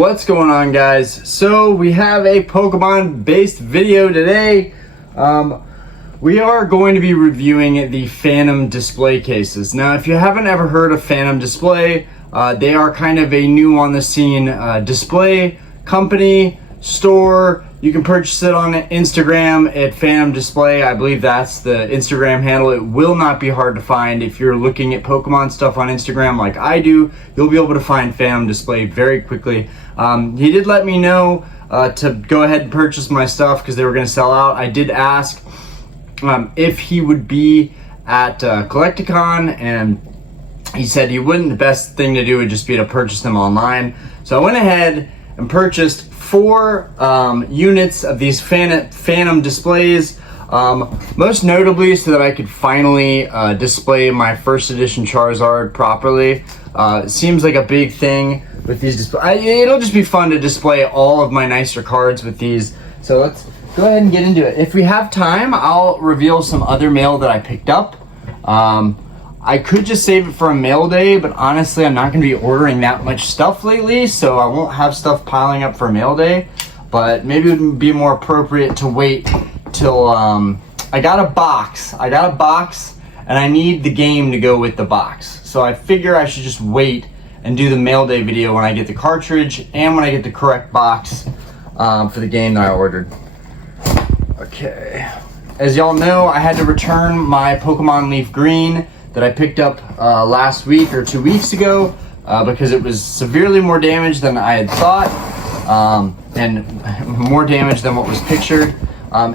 What's going on, guys? So we have a Pokemon based video today. We are going to be reviewing the Phantom display cases. Now, if you haven't ever heard of Phantom Display, they are kind of a new on the scene display company, store. You can purchase it on Instagram at Phantom Display. I believe that's the Instagram handle. It will not be hard to find. If you're looking at Pokemon stuff on Instagram like I do, you'll be able to find Phantom Display very quickly. He did let me know to go ahead and purchase my stuff because they were going to sell out. I did ask if he would be at Collecticon, and he said he wouldn't. The best thing to do would just be to purchase them online. So I went ahead and purchased 4 units of these Phantom displays, most notably so that I could finally display my first edition Charizard properly. It seems like a big thing with these displays. It'll just be fun to display all of my nicer cards with these. So let's go ahead and get into it. If we have time, I'll reveal some other mail that I picked up. I could just save it for a mail day, but honestly, I'm not going to be ordering that much stuff lately, so I won't have stuff piling up for a mail day. But maybe it would be more appropriate to wait till I got a box. And I need the game to go with the box. So I figure I should just wait and do the mail day video when I get the cartridge and when I get the correct box for the game that I ordered. Okay. As y'all know, I had to return my Pokemon Leaf Green that I picked up last week or 2 weeks ago because it was severely more damaged than I had thought, and more damage than what was pictured.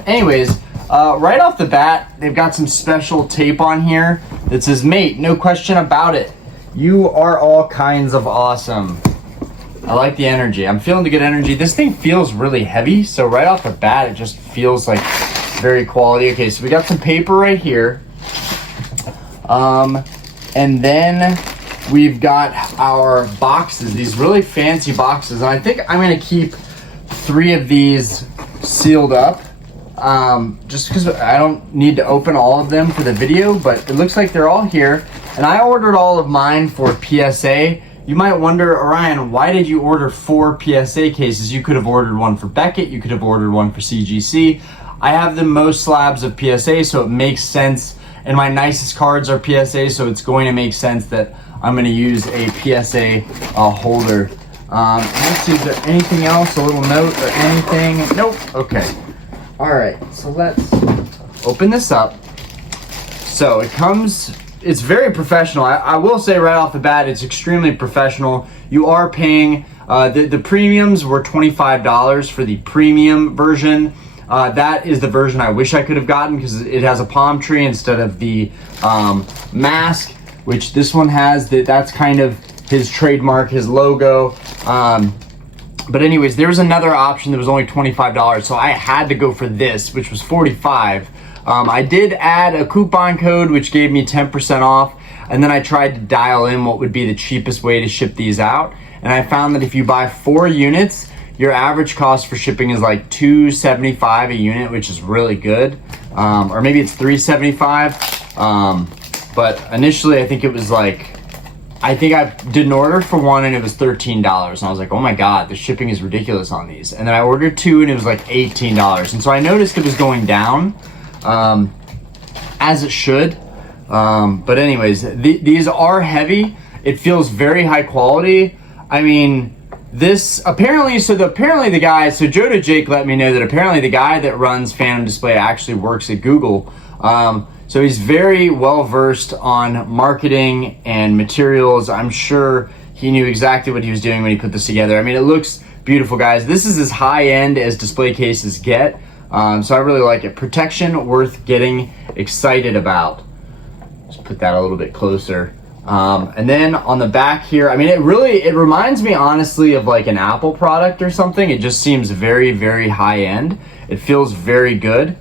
Anyways, right off the bat, they've got some special tape on here that says, "Mate, no question about it. You are all kinds of awesome." I like the energy. I'm feeling the good energy. This thing feels really heavy, so right off the bat, it just feels like very quality. Okay, so we got some paper right here. And then we've got our boxes, these really fancy boxes. And I think I'm going to keep 3 of these sealed up, just because I don't need to open all of them for the video, but it looks like they're all here. And I ordered all of mine for PSA. You might wonder, Orion, why did you order 4 PSA cases? You could have ordered one for Beckett. You could have ordered one for CGC. I have the most slabs of PSA, so it makes sense. And my nicest cards are PSA, so it's going to make sense that I'm going to use a PSA holder. Let's see, is there anything else? A little note or anything? Nope. Okay. All right. So let's open this up. So it comes. It's very professional. I will say right off the bat, it's extremely professional. You are paying. The premiums were $25 for the premium version. That is the version I wish I could have gotten because it has a palm tree instead of the mask, which this one has. That's kind of his trademark, his logo. But anyways, there was another option that was only $25, so I had to go for this, which was $45. I did add a coupon code, which gave me 10% off, and then I tried to dial in what would be the cheapest way to ship these out, and I found that if you buy 4 units, your average cost for shipping is like $2.75 a unit, which is really good. Or maybe it's $3.75. But initially, I think it was like, I did an order for 1 and it was $13. And I was like, oh my God, the shipping is ridiculous on these. And then I ordered 2 and it was like $18. And so I noticed it was going down, as it should. But anyways, these are heavy. It feels very high quality. I mean, this apparently the guy, so Jodo Jake let me know that apparently the guy that runs Phantom Display actually works at Google. So he's very well versed on marketing and materials. I'm sure he knew exactly what he was doing when he put this together. I mean, it looks beautiful, guys. This is as high end as display cases get. So I really like it. Protection worth getting excited about. Just put that a little bit closer. And then on the back here, I mean, it reminds me honestly of like an Apple product or something. It just seems very, very high end. It feels very good.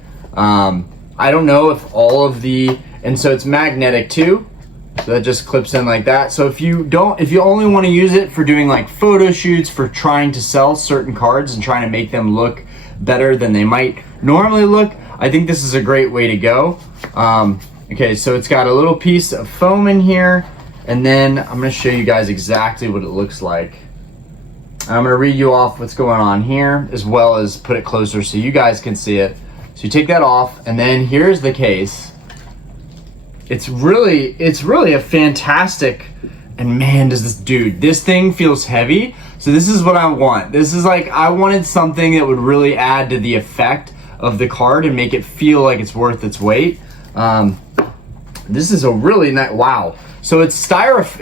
I don't know if and so it's magnetic too. So that just clips in like that. So if you only want to use it for doing like photo shoots, for trying to sell certain cards and trying to make them look better than they might normally look, I think this is a great way to go. Okay, so it's got a little piece of foam in here, and then I'm going to show you guys exactly what it looks like. I'm going to read you off what's going on here, as well as put it closer so you guys can see it. So you take that off, and then here's the case. It's really a fantastic, and man, this thing feels heavy. So this is what I want. This is like, I wanted something that would really add to the effect of the card and make it feel like it's worth its weight. This is a really nice, wow. So it's styrofoam,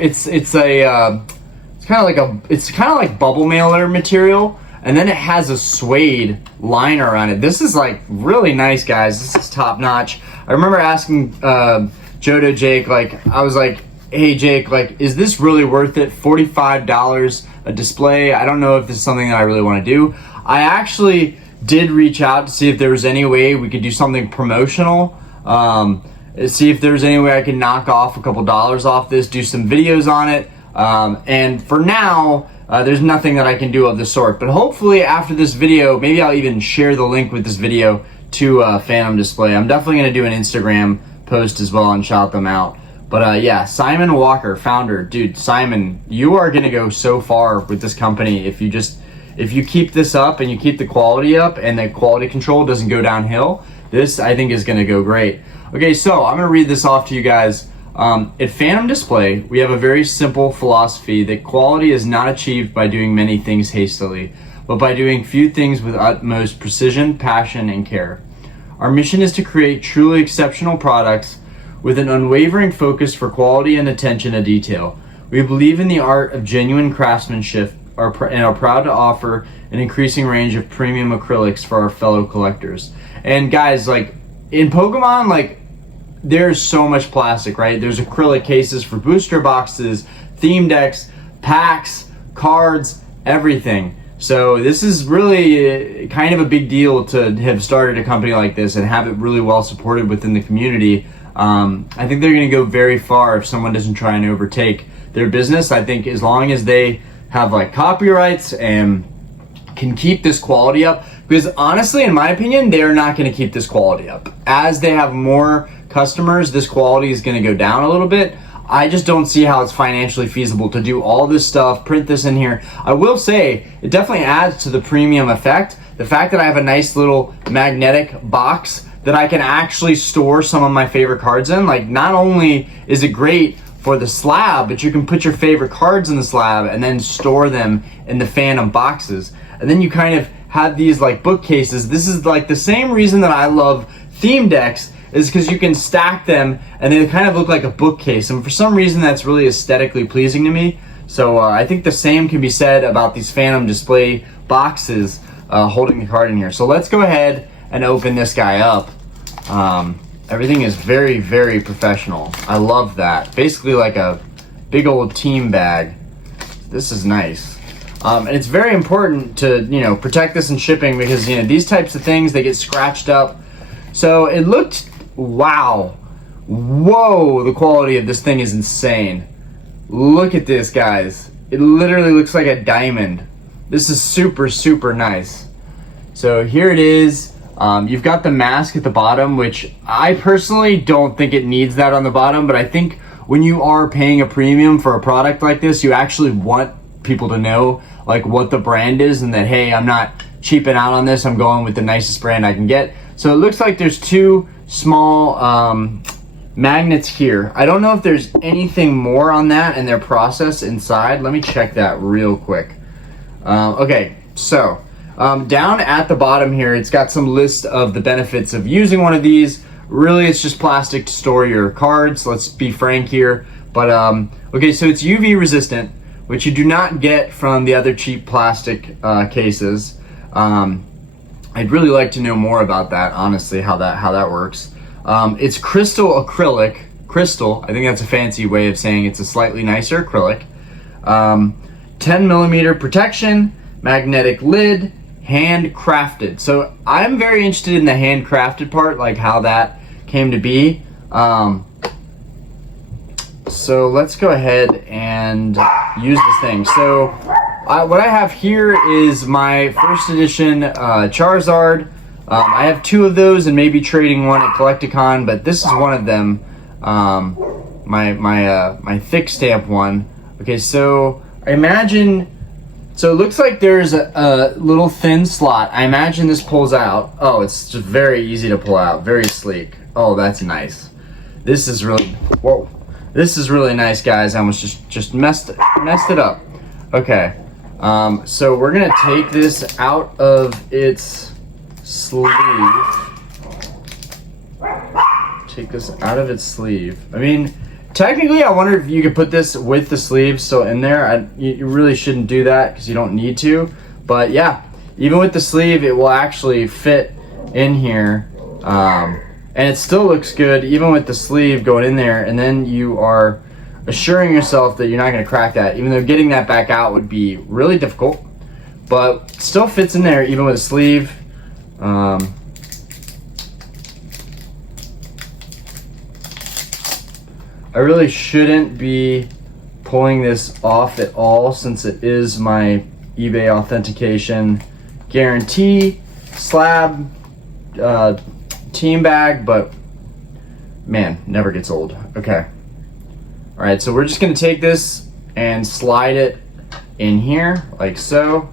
it's kind of like bubble mailer material, and then it has a suede liner on it. This is like really nice, guys. This is top notch. I remember asking Jodo Jake, like, I was like, hey Jake, like, is this really worth it? $45 a display. I don't know if this is something that I really want to do. I actually did reach out to see if there was any way we could do something promotional. See if there's any way I could knock off a couple dollars off this, do some videos on it. And for now, there's nothing that I can do of the sort. But hopefully after this video, maybe I'll even share the link with this video to Phantom Display. I'm definitely going to do an Instagram post as well and shout them out. But yeah, Simon Walker, founder. Dude, Simon, you are going to go so far with this company if you keep this up and you keep the quality up and the quality control doesn't go downhill. This, I think, is going to go great. Okay, so I'm going to read this off to you guys. At Phantom Display, we have a very simple philosophy that quality is not achieved by doing many things hastily, but by doing few things with utmost precision, passion, and care. Our mission is to create truly exceptional products with an unwavering focus for quality and attention to detail. We believe in the art of genuine craftsmanship and are proud to offer an increasing range of premium acrylics for our fellow collectors. And guys, like, in Pokemon, like, there's so much plastic, right? There's acrylic cases for booster boxes, theme decks, packs, cards, everything. So this is really kind of a big deal to have started a company like this and have it really well supported within the community. I think they're going to go very far if someone doesn't try and overtake their business. I think as long as they have like copyrights and can keep this quality up, because honestly, in my opinion, they are not going to keep this quality up. As they have more customers, this quality is going to go down a little bit. I just don't see how it's financially feasible to do all this stuff, print this in here. I will say, it definitely adds to the premium effect. The fact that I have a nice little magnetic box that I can actually store some of my favorite cards in. Like, not only is it great for the slab, but you can put your favorite cards in the slab and then store them in the Phantom boxes. And then you kind of have these like bookcases. This is like the same reason that I love theme decks, is because you can stack them and they kind of look like a bookcase. And for some reason, that's really aesthetically pleasing to me. So I think the same can be said about these Phantom Display boxes holding the card in here. So let's go ahead and open this guy up. Everything is very, very professional. I love that. Basically like a big old team bag. This is nice. And it's very important to, you know, protect this in shipping, because, you know, these types of things, they get scratched up. So it looked, wow. Whoa, the quality of this thing is insane. Look at this, guys. It literally looks like a diamond. This is super, super nice. So here it is. You've got the mask at the bottom, which I personally don't think it needs that on the bottom, but I think when you are paying a premium for a product like this, you actually want people to know like what the brand is and that, hey, I'm not cheaping out on this, I'm going with the nicest brand I can get. So it looks like there's two small magnets here. I don't know if there's anything more on that and their process inside. Let me check that real quick. Okay, so down at the bottom here, it's got some list of the benefits of using one of these. Really, it's just plastic to store your cards. Let's be frank here. But okay, so it's UV resistant, which you do not get from the other cheap plastic cases. I'd really like to know more about that, honestly, how that works. It's crystal acrylic. Crystal, I think that's a fancy way of saying it's a slightly nicer acrylic. 10 millimeter protection, magnetic lid, handcrafted. So I'm very interested in the handcrafted part, like how that came to be. So let's go ahead and use this thing. So what I have here is my first edition Charizard. I have two of those and maybe trading one at Collecticon, but this is one of them. My thick stamp one. Okay, so I imagine So it looks like there's a little thin slot. I imagine this pulls out. Oh, it's just very easy to pull out, very sleek. Oh, that's nice. This is really, whoa. This is really nice, guys. I almost just messed it up. Okay, so we're gonna take this out of its sleeve. Take this out of its sleeve. I mean, technically, I wonder if you could put this with the sleeve still in there. You really shouldn't do that because you don't need to. But yeah, even with the sleeve, it will actually fit in here. And it still looks good even with the sleeve going in there. And then you are assuring yourself that you're not going to crack that, even though getting that back out would be really difficult. But still fits in there even with a sleeve. I really shouldn't be pulling this off at all since it is my eBay authentication guarantee slab team bag, but man, never gets old. Okay. All right, so we're just gonna take this and slide it in here like so.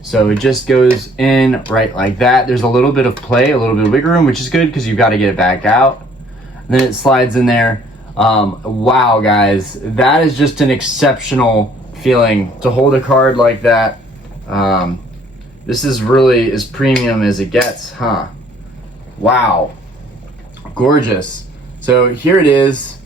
So it just goes in right like that. There's a little bit of play, a little bit of wiggle room, which is good because you've got to get it back out. And then it slides in there. Wow, guys, that is just an exceptional feeling to hold a card like that. This is really as premium as it gets, huh? Wow, gorgeous. So here it is,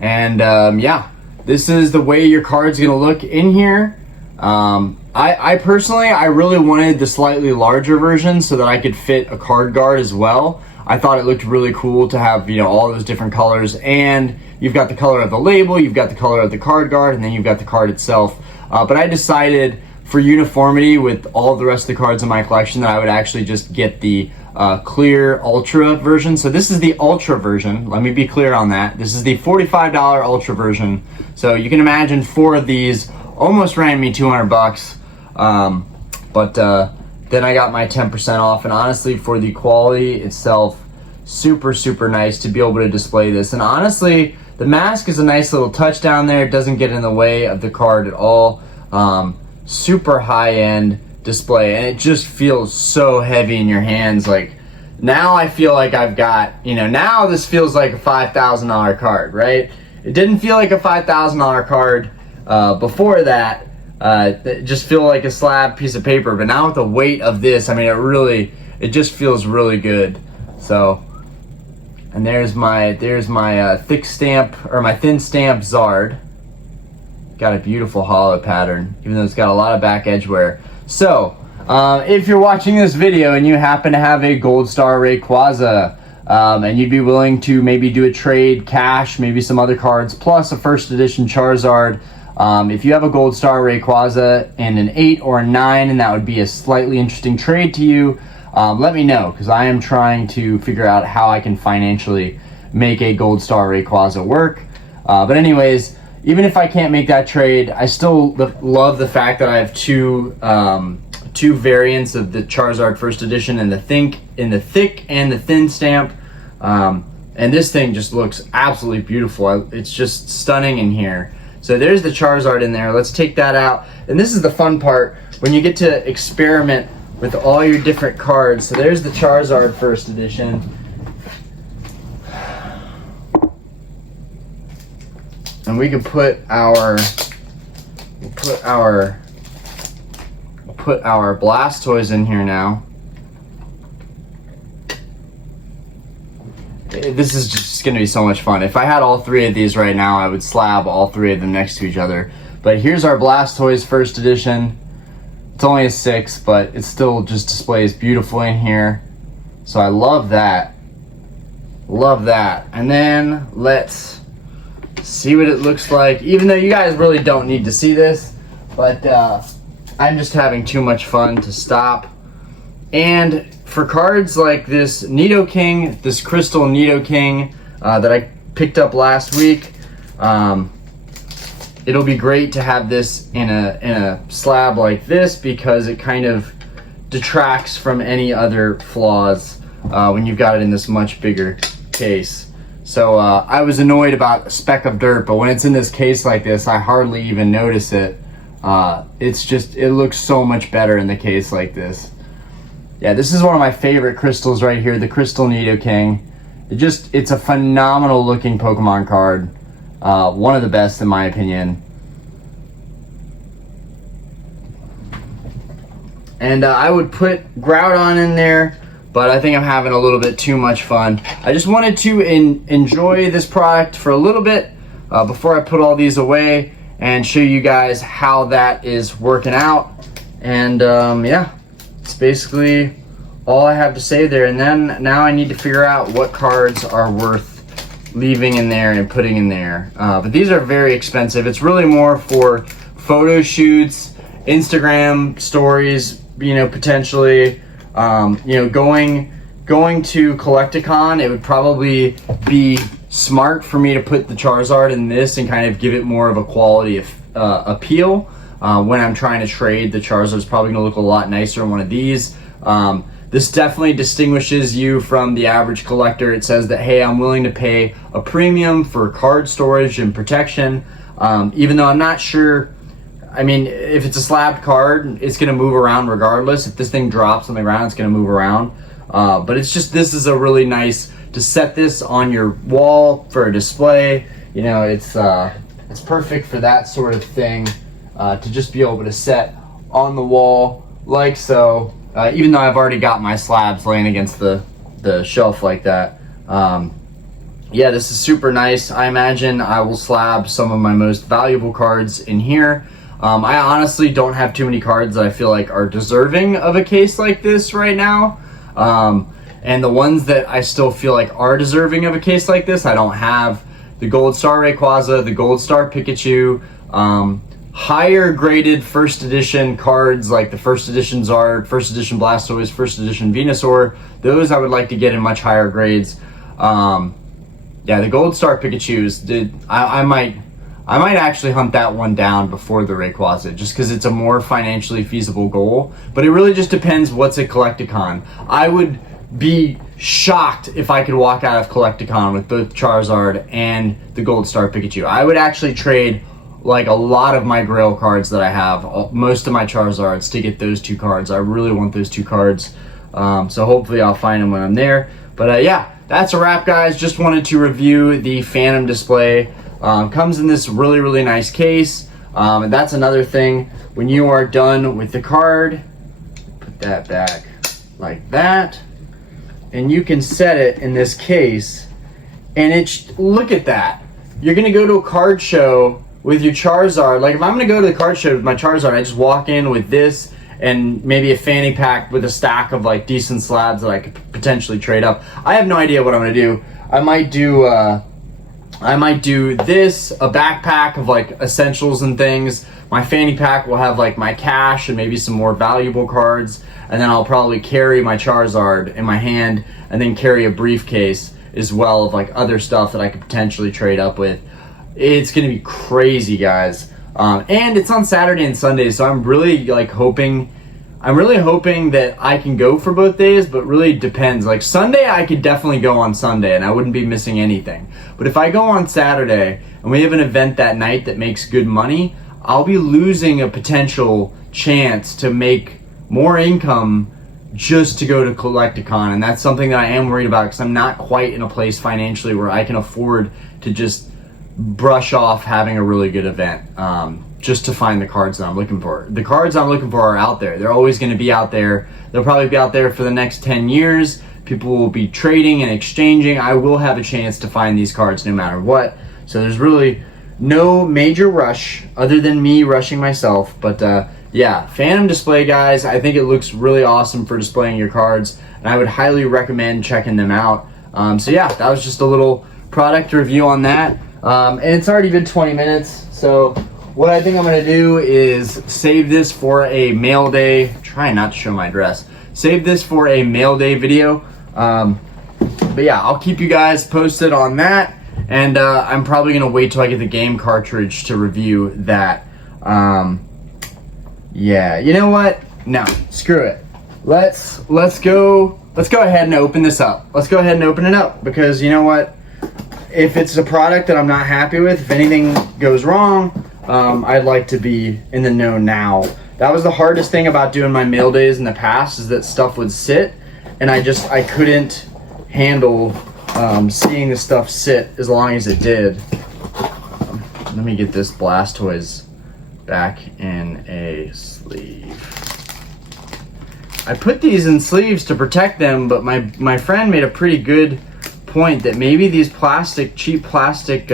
and yeah, this is the way your card's gonna look in here. I personally, I really wanted the slightly larger version so that I could fit a card guard as well. I thought it looked really cool to have, you know, all those different colors, and you've got the color of the label, you've got the color of the card guard, and then you've got the card itself. But I decided for uniformity with all the rest of the cards in my collection that I would actually just get the clear Ultra version. So this is the Ultra version. Let me be clear on that. This is the $45 Ultra version. So you can imagine 4 of these almost ran me 200 bucks. Then I got my 10% off, and honestly, for the quality itself, super nice to be able to display this. And honestly, the mask is a nice little touch down there. It doesn't get in the way of the card at all. Super high-end display, and it just feels so heavy in your hands. Like, now I feel like I've got, you know, now this feels like a $5,000 card, right? It didn't feel like a $5,000 card before that. It just feel like a slab piece of paper, but now with the weight of this, I mean, it just feels really good. So, and there's my thick stamp, or my thin stamp Zard. Got a beautiful hollow pattern, even though it's got a lot of back edge wear. So, if you're watching this video and you happen to have a Gold Star Rayquaza, and you'd be willing to maybe do a trade, cash, maybe some other cards, plus a first edition Charizard. If you have a Gold Star Rayquaza and an 8 or a 9, and that would be a slightly interesting trade to you, let me know, because I am trying to figure out how I can financially make a Gold Star Rayquaza work. But anyways, even if I can't make that trade, I still love the fact that I have two variants of the Charizard First Edition, in the thick and the thin stamp. And this thing just looks absolutely beautiful. It's just stunning in here. So there's the Charizard in there. Let's take that out. And this is the fun part, when you get to experiment with all your different cards. So there's the Charizard First Edition. And we can put our Blastoise in here now. This is just going to be so much fun. If I had all 3 of these right now, I would slab all 3 of them next to each other. But here's our Blastoise First Edition. It's only a 6, but it still just displays beautifully in here. So I love that. Love that. And then let's see what it looks like. Even though you guys really don't need to see this, but I'm just having too much fun to stop. And for cards like this Nidoking, this Crystal Nidoking that I picked up last week, it'll be great to have this in a slab like this, because it kind of detracts from any other flaws when you've got it in this much bigger case. So I was annoyed about a speck of dirt, but when it's in this case like this, I hardly even notice it. It looks so much better in the case like this. Yeah, this is one of my favorite crystals right here, the Crystal Nidoking. It's a phenomenal looking Pokemon card. One of the best in my opinion. And I would put Groudon in there, but I think I'm having a little bit too much fun. I just wanted to enjoy this product for a little bit before I put all these away and show you guys how that is working out. And yeah, it's basically all I have to say there. And then now I need to figure out what cards are worth leaving in there and putting in there. But these are very expensive. It's really more for photo shoots, Instagram stories, you know, potentially, you know, going to Collecticon. It would probably be smart for me to put the Charizard in this and kind of give it more of a quality of appeal. When I'm trying to trade, the Charizard is probably going to look a lot nicer in one of these. This definitely distinguishes you from the average collector. It says that, hey, I'm willing to pay a premium for card storage and protection, even though I'm not sure. I mean, if it's a slabbed card, it's going to move around regardless. If this thing drops on the ground, it's going to move around. But it's just, this is a really nice, to set this on your wall for a display. You know, it's perfect for that sort of thing, to just be able to set on the wall like so. Even though I've already got my slabs laying against the shelf like that. Yeah, this is super nice. I imagine I will slab some of my most valuable cards in here. I honestly don't have too many cards that I feel like are deserving of a case like this right now. And the ones that I still feel like are deserving of a case like this, I don't have the Gold Star Rayquaza, the Gold Star Pikachu, higher graded first edition cards like the first edition Zard, first edition Blastoise, first edition Venusaur. Those I would like to get in much higher grades. Yeah, the Gold Star Pikachus, I might actually hunt that one down before the Rayquaza, just because it's a more financially feasible goal. But it really just depends what's at Collecticon. I would be shocked if I could walk out of Collecticon with both Charizard and the Gold Star Pikachu. I would actually trade like a lot of my Grail cards that I have, most of my Charizards, to get those two cards. I really want those two cards. So hopefully I'll find them when I'm there. But yeah, that's a wrap, guys. Just wanted to review the Phantom display. Comes in this really, really nice case. And that's another thing. When you are done with the card, put that back like that. And you can set it in this case. And look at that. You're going to go to a card show with your Charizard. Like if I'm going to go to the card show with my Charizard, I just walk in with this and maybe a fanny pack with a stack of like decent slabs that I could potentially trade up. I have no idea what I'm going to do. I might do this, a backpack of like essentials and things. My fanny pack will have like my cash and maybe some more valuable cards. And then I'll probably carry my Charizard in my hand and then carry a briefcase as well of like other stuff that I could potentially trade up with. It's going to be crazy, guys. And it's on Saturday and Sunday, so I'm really hoping that I can go for both days, but really depends. Like Sunday, I could definitely go on Sunday and I wouldn't be missing anything. But if I go on Saturday and we have an event that night that makes good money, I'll be losing a potential chance to make more income just to go to Collecticon. And that's something that I am worried about because I'm not quite in a place financially where I can afford to just brush off having a really good event. Just to find the cards that I'm looking for. The cards I'm looking for are out there. They're always going to be out there. They'll probably be out there for the next 10 years. People will be trading and exchanging. I will have a chance to find these cards no matter what. So there's really no major rush other than me rushing myself. But yeah, Phantom display, guys. I think it looks really awesome for displaying your cards. And I would highly recommend checking them out. So yeah, that was just a little product review on that. And it's already been 20 minutes. So what I think I'm going to do is save this for a mail day. Trying not to show my address. Save this for a mail day video. But yeah, I'll keep you guys posted on that. And I'm probably going to wait till I get the game cartridge to review that. Yeah, you know what? No, screw it. Let's go ahead and open this up. Let's go ahead and open it up because you know what? If it's a product that I'm not happy with, if anything goes wrong, I'd like to be in the know now. That was the hardest thing about doing my mail days in the past, is that stuff would sit, and I couldn't handle seeing the stuff sit as long as it did. Let me get this Blastoise back in a sleeve. I put these in sleeves to protect them, but my friend made a pretty good point that maybe these cheap plastic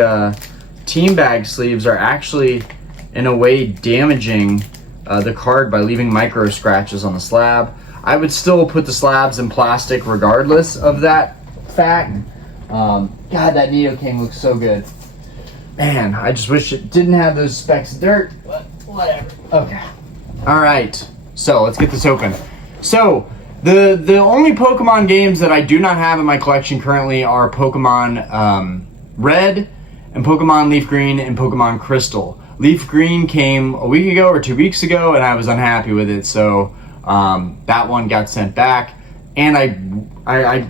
team bag sleeves are actually in a way damaging the card by leaving micro scratches on the slab. I would still put the slabs in plastic regardless of that fact. God, that Nidoking looks so good. Man, I just wish it didn't have those specks of dirt, but whatever. Okay. All right, so let's get this open. So the only Pokemon games that I do not have in my collection currently are Pokemon Red and Pokemon Leaf Green and Pokemon Crystal. Leaf Green came a week ago or 2 weeks ago, and I was unhappy with it, so that one got sent back. And I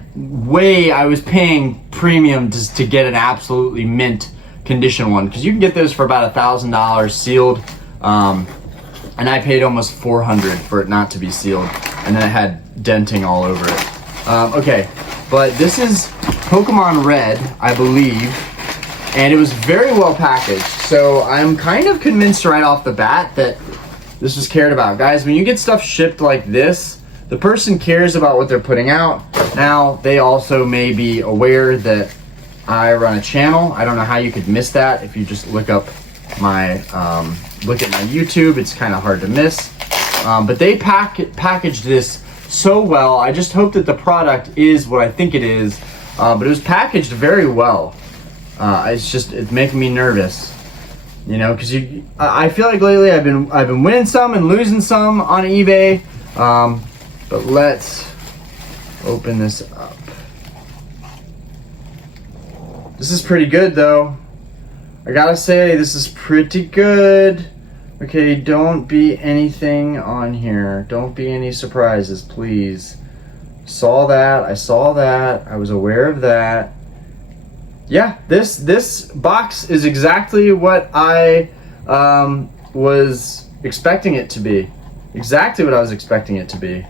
was paying premium just to get an absolutely mint condition one, because you can get those for about $1,000 sealed, and I paid almost $400 for it not to be sealed, and then it had denting all over it. Okay, but this is Pokemon Red, I believe, and it was very well packaged, so I'm kind of convinced right off the bat that this was cared about. Guys, when you get stuff shipped like this, the person cares about what they're putting out. Now, they also may be aware that I run a channel. I don't know how you could miss that if you just look up my, look at my YouTube. It's kind of hard to miss. But they packaged this so well. I just hope that the product is what I think it is. But it was packaged very well. It's making me nervous, you know, because I feel like lately I've been winning some and losing some on eBay. But let's open this up. This is pretty good though. I gotta say, this is pretty good. Okay, don't be anything on here. Don't be any surprises, please. I saw that, I was aware of that. Yeah, this box is exactly what I was expecting it to be. Exactly what I was expecting it to be.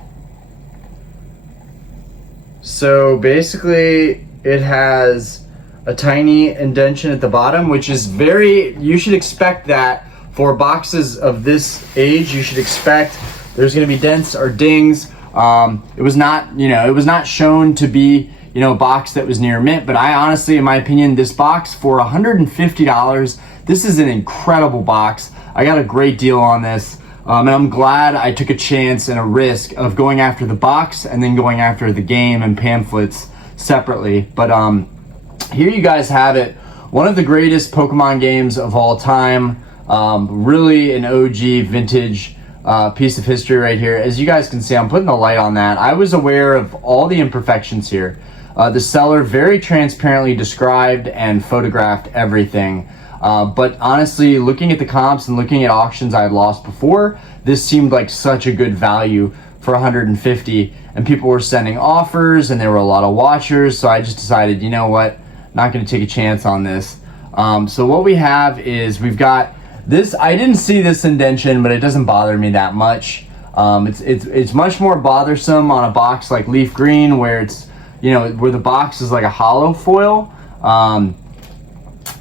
So basically, it has a tiny indentation at the bottom, which is you should expect that for boxes of this age. You should expect there's going to be dents or dings. It was not shown to be, a box that was near mint, but I honestly, in my opinion, this box for $150, this is an incredible box. I got a great deal on this. And I'm glad I took a chance and a risk of going after the box and then going after the game and pamphlets separately. But here you guys have it. One of the greatest Pokemon games of all time. Really an OG vintage piece of history right here. As you guys can see, I'm putting the light on that. I was aware of all the imperfections here. The seller very transparently described and photographed everything. But honestly, looking at the comps and looking at auctions I had lost before, this seemed like such a good value for $150, and people were sending offers and there were a lot of watchers, so I just decided, you know what, not going to take a chance on this. So what we have is we've got this. I didn't see this indentation, but it doesn't bother me that much. It's much more bothersome on a box like Leaf Green, where it's, where the box is like a hollow foil.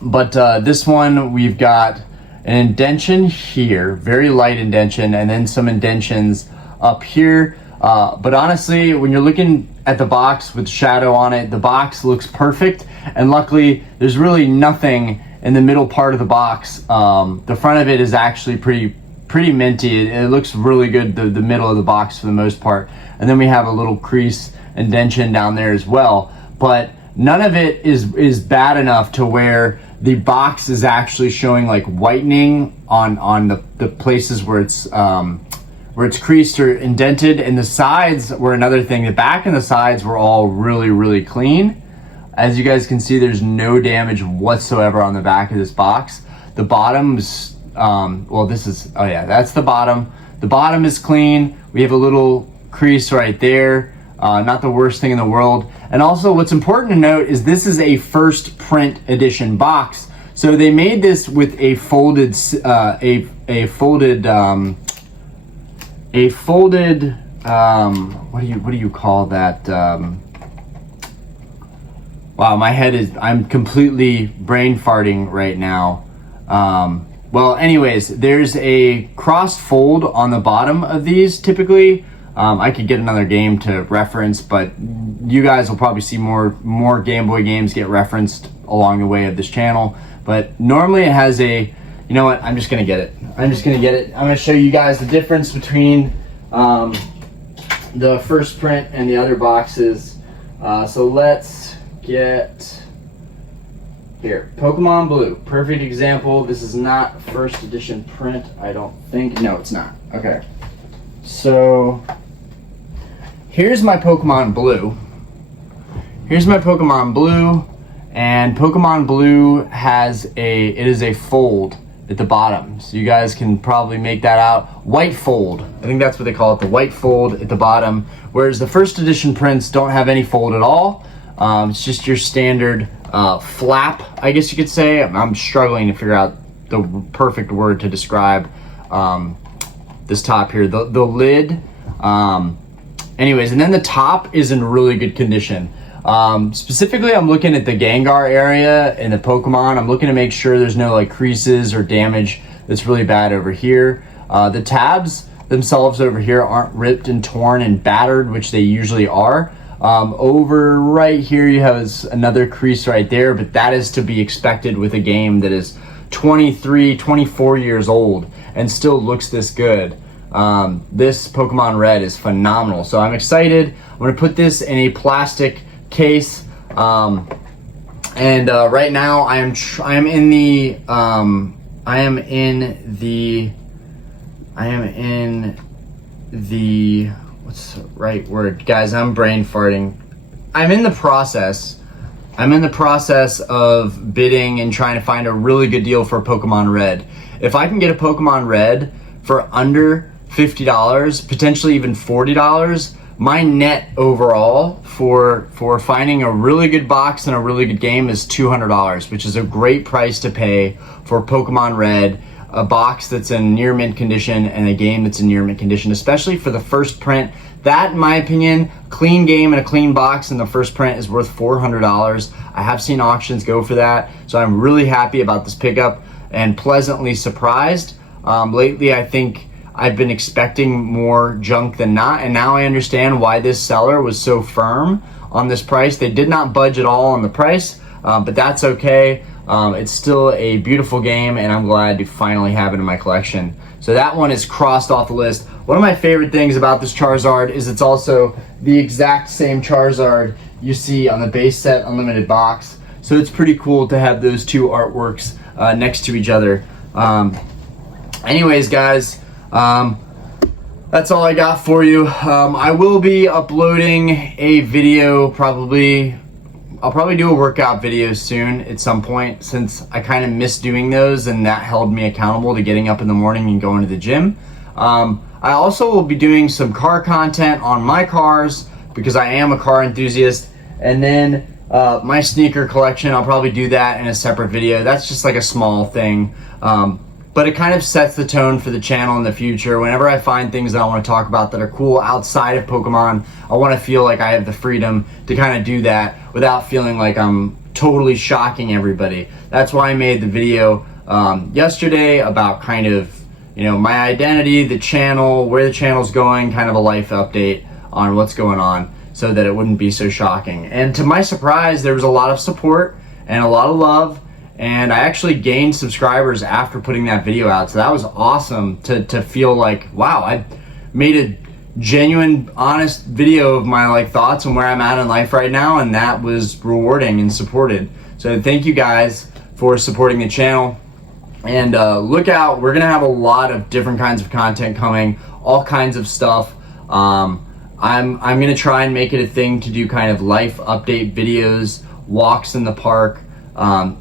But this one, we've got an indentation here, very light indentation, and then some indentions up here. But honestly, when you're looking at the box with shadow on it, the box looks perfect. And luckily, there's really nothing in the middle part of the box. The front of it is actually pretty minty. It looks really good, the middle of the box for the most part. And then we have a little crease indentation down there as well. But none of it is bad enough to where the box is actually showing like whitening on the places where it's creased or indented. And the sides were another thing. The back and the sides were all really, really clean. As you guys can see, there's no damage whatsoever on the back of this box. The bottom is, that's the bottom. The bottom is clean. We have a little crease right there. Not the worst thing in the world. And also what's important to note is this is a first print edition box. So they made this with a folded what do you call that? Wow, my head is, I'm completely brain farting right now. Well, anyways, there's a cross fold on the bottom of these typically. I could get another game to reference, but you guys will probably see more Game Boy games get referenced along the way of this channel. But normally it has a, you know what, I'm just gonna get it. I'm gonna show you guys the difference between the first print and the other boxes. So let's get here, Pokemon Blue, perfect example. This is not first edition print, I don't think. No, it's not. Okay, so here's my Pokemon Blue. And Pokemon Blue has it is a fold at the bottom, so you guys can probably make that out. White fold, I think that's what they call it, the white fold at the bottom, whereas the first edition prints don't have any fold at all. It's just your standard flap, I guess you could say. I'm struggling to figure out the perfect word to describe this top here. The lid, anyways, and then the top is in really good condition. Specifically, I'm looking at the Gengar area in the Pokemon. I'm looking to make sure there's no like creases or damage that's really bad over here. The tabs themselves over here aren't ripped and torn and battered, which they usually are. Over right here you have another crease right there, but that is to be expected with a game that is 23, 24 years old and still looks this good. This Pokemon Red is phenomenal, so I'm excited. I'm going to put this in a plastic case, and right now I am in the what's the right word, guys? I'm brain farting. I'm in the process of bidding and trying to find a really good deal for Pokemon Red. If I can get a Pokemon Red for under $50, potentially even $40, my net overall for finding a really good box and a really good game is $200, which is a great price to pay for Pokemon Red, a box that's in near mint condition and a game that's in near mint condition, especially for the first print. That, in my opinion, clean game and a clean box in the first print is worth $400. I have seen auctions go for that, so I'm really happy about this pickup and pleasantly surprised. Lately, I think I've been expecting more junk than not, and now I understand why this seller was so firm on this price. They did not budge at all on the price, but that's okay. It's still a beautiful game, and I'm glad to finally have it in my collection. So that one is crossed off the list. One of my favorite things about this Charizard is it's also the exact same Charizard you see on the base set Unlimited box. So it's pretty cool to have those two artworks next to each other. Anyways, guys, that's all I got for you. I will be uploading a video I'll probably do a workout video soon at some point, since I kind of miss doing those and that held me accountable to getting up in the morning and going to the gym. I also will be doing some car content on my cars because I am a car enthusiast, and then my sneaker collection, I'll probably do that in a separate video. That's just like a small thing. But it kind of sets the tone for the channel in the future. Whenever I find things that I want to talk about that are cool outside of Pokemon, I want to feel like I have the freedom to kind of do that without feeling like I'm totally shocking everybody. That's why I made the video yesterday about kind of, you know, my identity, the channel, where the channel's going, kind of a life update on what's going on, so that it wouldn't be so shocking. And to my surprise, there was a lot of support and a lot of love, and I actually gained subscribers after putting that video out. So that was awesome to feel like, wow, I made a genuine, honest video of my like thoughts and where I'm at in life right now, and that was rewarding and supported. So thank you guys for supporting the channel. And look out, we're gonna have a lot of different kinds of content coming, all kinds of stuff. I'm gonna try and make it a thing to do kind of life update videos, walks in the park,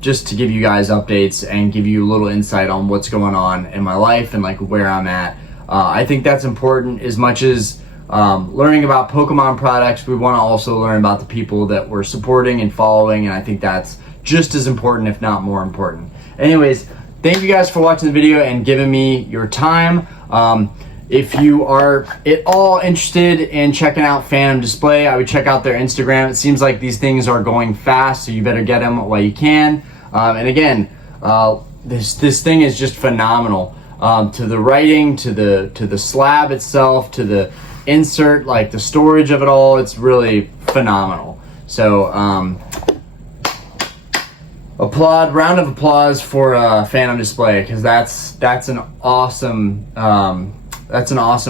just to give you guys updates and give you a little insight on what's going on in my life and like where I'm at. I think that's important. As much as learning about Pokemon products, we want to also learn about the people that we're supporting and following, and I think that's just as important, if not more important. anyways, thank you guys for watching the video and giving me your time. If you are at all interested in checking out Phantom Display, I would check out their Instagram. It seems like these things are going fast, so you better get them while you can. And again, this thing is just phenomenal. To the writing, to the slab itself, to the insert, like the storage of it all, it's really phenomenal. So round of applause for Phantom Display, because that's an awesome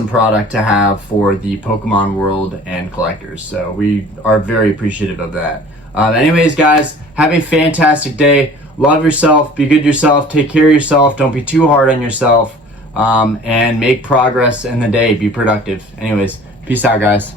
product to have for the Pokemon world and collectors. So we are very appreciative of that. Anyways, guys, have a fantastic day. Love yourself, be good to yourself, take care of yourself, don't be too hard on yourself, and make progress in the day, be productive. Anyways, peace out, guys.